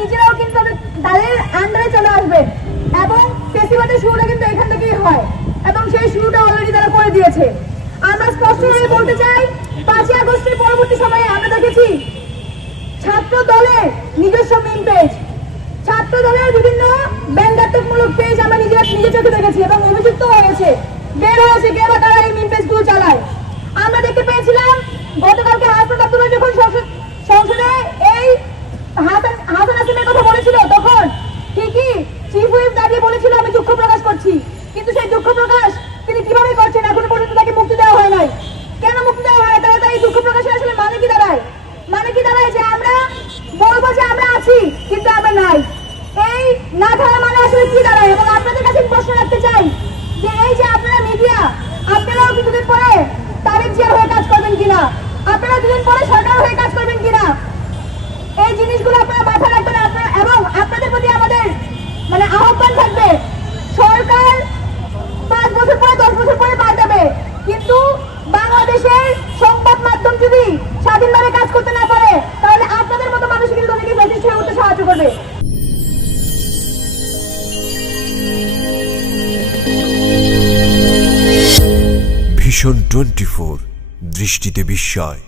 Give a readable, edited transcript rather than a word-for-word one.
নিজেরাও কিন্তু তাদের আন্ডারে চলে আসবে এবং ফেস্টিভ্যালের শুরুটা কিন্তু এখান থেকেই হয় এবং সেই শুরুটা অলরেডি তারা করে দিয়েছে। আমরা স্পষ্টভাবে বলতে চাই, 5ই আগস্টের পরবর্তী সময়ে আমরা দেখেছি ছাত্র দলের নিজস্ব মিম পেজ, ছাত্র দলের বিভিন্ন ব্যঙ্গাত্মকমূলক পেজ আমরা নিজে চোখে দেখেছি এবং অভিযুক্ত হয়েছে, বের হয়েছে কে বা তারা এই মিম পেজগুলো চালায়। আমরা দেখতে পেয়েছিলাম গতকালকে হাসান আব্দুল্লাহ যখন সংসদে এই হাসান হাসিমের কথা বলেছিল, তখন ঠিকই চিফ হুইপ দাঁড়িয়ে বলেছিল আমি দুঃখ প্রকাশ করছি, কিন্তু সেই দুঃখ প্রকাশ তিনি কিভাবে করছেন এখনো পর্যন্ত তাকে মুক্তি দেওয়া হয় নাই। কেন মুক্তি দেওয়া হয়? তারা এই দুঃখ প্রকাশের আসলে মানে কি দাঁড়ায়? মানে কি দাঁড়ায় যে আমরা বলবো যে আমরা আছি কিন্তু আমরা নাই। এই না থাকা মানে আসলে কি দাঁড়ায়? এবং আপনাদের কাছে প্রশ্ন রাখতে চাই যে এই যে আপনারা মিডিয়া, আপনারাও কিছুদিন পরে তারেক জিয়া হয়ে কাজ করবেন কিনা, আপনারা দুদিন পরে সরকার হয়ে কাজ করবেন কিনা, এই জিনিসগুলো আপনারা মাথায় রাখবেন। এবং আপনাদের প্রতি আমাদের আহ্বান থাকবে, সরকার 5 বছর পরে 10 বছর পরে পাল্টাবে, কিন্তু বাংলাদেশের সংবাদ মাধ্যম যদি স্বাধীনভাবে কাজ করতে না পারে তাহলে আপনাদের মতো মানুষ কিন্তু অনেকে ফ্যাসিস্ট হয়ে উঠতে সাহায্য করবে। ভিশন 24 দৃষ্টিতে বিস্ময়।